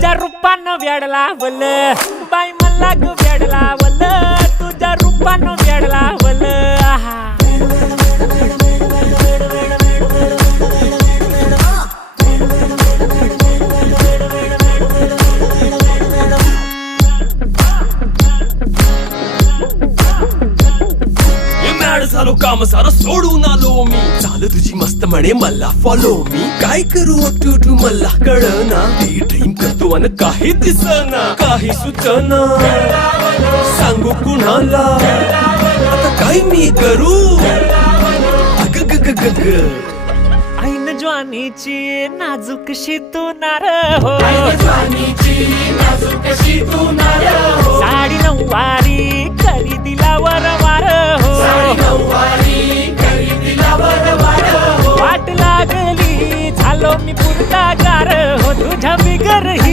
तुझ्या रूपानं वेड लावल बाई मला ग वेड लावल तुझ्या रूपानं वेड लावल आहा झालो काम सारं सोडून आलो मी चाल तुझी मस्त म्हणे मला फॉलो मी काय करू टू मला कळना ती ड्रीम करतो अन काही दिसना काही सुचना सांगू कुणाला आता काय मी करू अग ग ग ग ग ऐन ज्वानीची नाजूकशी तू नार हो साडी नऊवारी करी दिला वरवार हो वाट लागली झालो मी पुरता गार हो तुझ्या बिगर ही